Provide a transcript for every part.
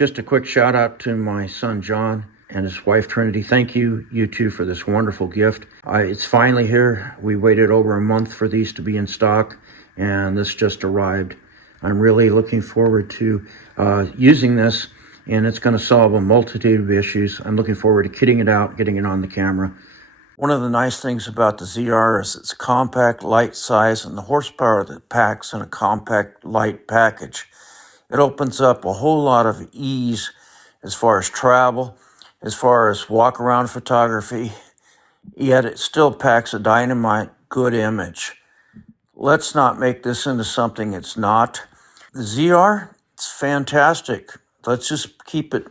Just a quick shout out to my son John and his wife Trinity. Thank you, you two, for this wonderful gift. It's finally here. We waited over a month for these to be in stock, and this just arrived. I'm really looking forward to using this, and it's going to solve a multitude of issues. I'm looking forward to kitting it out, getting it on the camera. One of the nice things about the ZR is its compact, light size, and the horsepower that it packs in a compact, light package. It opens up a whole lot of ease as far as travel, as far as walk-around photography, yet it still packs a dynamite good image. Let's not make this into something it's not. The ZR, it's fantastic. Let's just keep it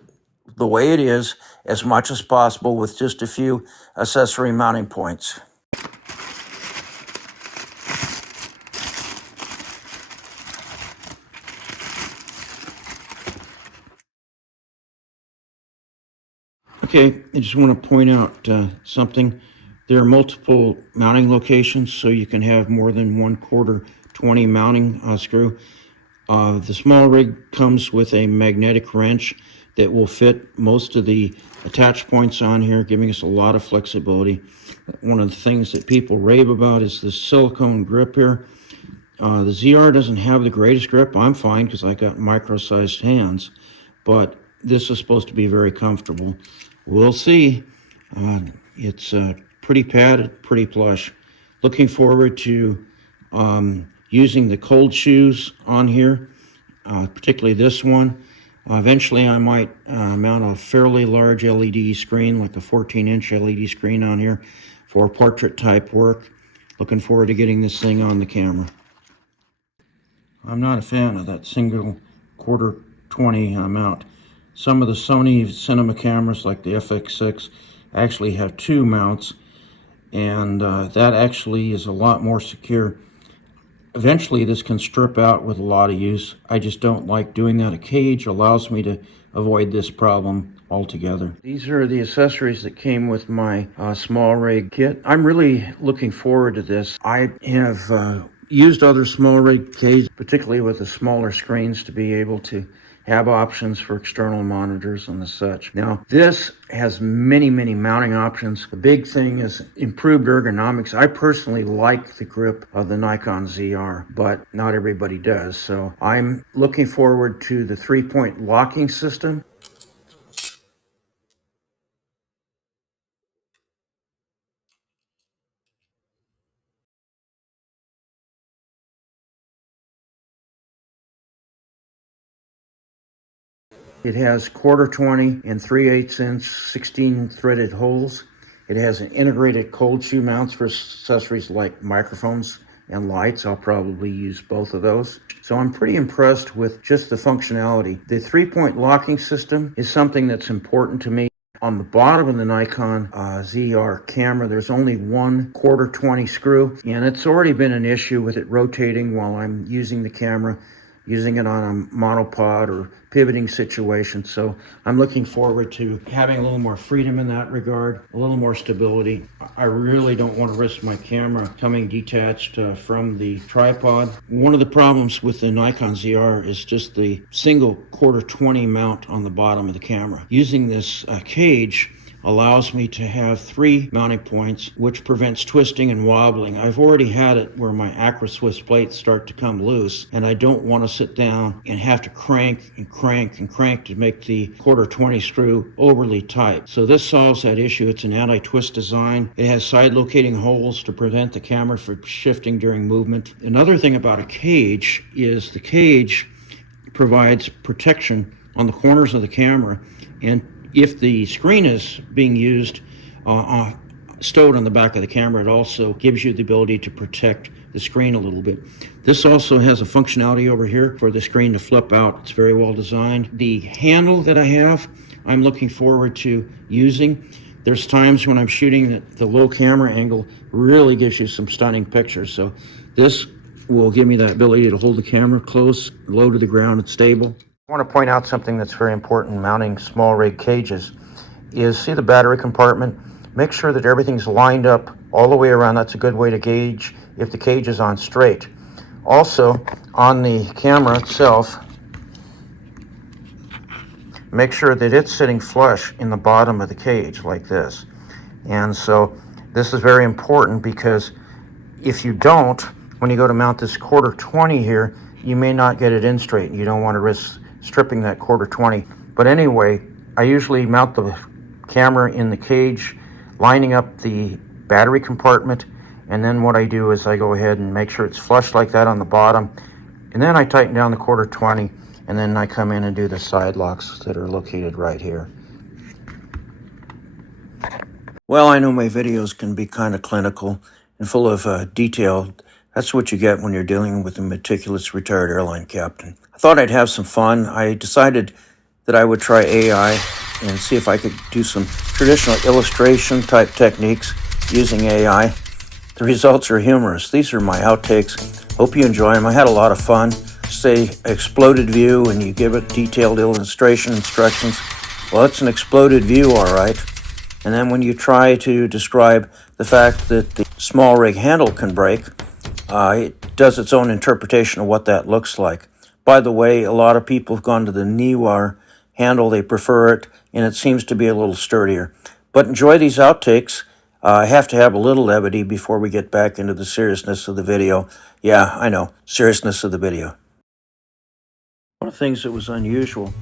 the way it is as much as possible with just a few accessory mounting points. Okay, I just want to point out something. There are multiple mounting locations, so you can have more than 1/4 20 mounting screw. The SmallRig comes with a magnetic wrench that will fit most of the attach points on here, giving us a lot of flexibility. One of the things that people rave about is this silicone grip here. The ZR doesn't have the greatest grip. I'm fine because I got micro-sized hands, but this is supposed to be very comfortable. We'll see. It's pretty padded, pretty plush. Looking forward to using the cold shoes on here, particularly this one. Eventually I might mount a fairly large LED screen, like a 14-inch LED screen on here for portrait type work. Looking forward to getting this thing on the camera. I'm not a fan of that single 1/4 20 mount. Some of the Sony cinema cameras like the FX6 actually have 2 mounts, and that actually is a lot more secure. Eventually this can strip out with a lot of use. I just don't like doing that. A cage allows me to avoid this problem altogether. These are the accessories that came with my SmallRig kit. I'm really looking forward to this. I have used other SmallRig cages, particularly with the smaller screens, to be able to have options for external monitors and the such. Now, this has many, many mounting options. The big thing is improved ergonomics. I personally like the grip of the Nikon ZR, but not everybody does. So I'm looking forward to the 3-point locking system. It has 1/4 20 and 3/8 inch 16 threaded holes. It has an integrated cold shoe mounts for accessories like microphones and lights. I'll probably use both of those. So I'm pretty impressed with just the functionality. The 3-point locking system is something that's important to me. On the bottom of the Nikon ZR camera, there's only one 1/4 20 screw, and it's already been an issue with it rotating while I'm using the camera, using it on a monopod or pivoting situation. So I'm looking forward to having a little more freedom in that regard, a little more stability. I really don't want to risk my camera coming detached from the tripod. One of the problems with the Nikon ZR is just the single 1/4 20 mount on the bottom of the camera. Using this cage allows me to have 3 mounting points, which prevents twisting and wobbling. I've already had it where my Acro Swiss plates start to come loose, and I don't want to sit down and have to crank and crank and crank to make the 1/4 20 screw overly tight. So this solves that issue. It's an anti-twist design. It has side locating holes to prevent the camera from shifting during movement. Another thing about a cage is the cage provides protection on the corners of the camera, and if the screen is being used stowed on the back of the camera, it also gives you the ability to protect the screen a little bit. This also has a functionality over here for the screen to flip out. It's very well designed. The handle that I have, I'm looking forward to using. There's times when I'm shooting that the low camera angle really gives you some stunning pictures. So this will give me that ability to hold the camera close, low to the ground, and stable. I want to point out something that's very important in mounting SmallRig cages is, see the battery compartment? Make sure that everything's lined up all the way around. That's a good way to gauge if the cage is on straight. Also, on the camera itself, make sure that it's sitting flush in the bottom of the cage like this. And so this is very important, because if you don't, when you go to mount this 1/4-20 here, you may not get it in straight. You don't want to risk stripping that 1/4-20. But anyway, I usually mount the camera in the cage, lining up the battery compartment, and then what I do is I go ahead and make sure it's flush like that on the bottom, and then I tighten down the 1/4-20, and then I come in and do the side locks that are located right here. Well, I know my videos can be kind of clinical and full of detail. That's what you get when you're dealing with a meticulous retired airline captain. I thought I'd have some fun. I decided that I would try AI and see if I could do some traditional illustration type techniques using AI. The results are humorous. These are my outtakes. Hope you enjoy them. I had a lot of fun. Say exploded view and you give it detailed illustration instructions. Well, it's an exploded view, all right. And then when you try to describe the fact that the SmallRig handle can break, it does its own interpretation of what that looks like. By the way, a lot of people have gone to the Niwa handle. They prefer it, and it seems to be a little sturdier. But enjoy these outtakes. I have to have a little levity before we get back into the seriousness of the video. Yeah, I know, seriousness of the video. One of the things that was unusual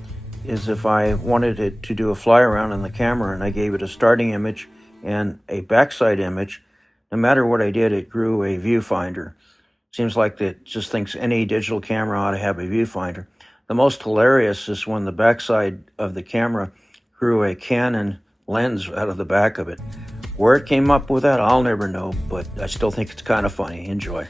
is if I wanted it to do a fly around on the camera and I gave it a starting image and a backside image, no matter what I did, it grew a viewfinder. Seems like it just thinks any digital camera ought to have a viewfinder. The most hilarious is when the backside of the camera grew a Canon lens out of the back of it. Where it came up with that, I'll never know, but I still think it's kind of funny. Enjoy.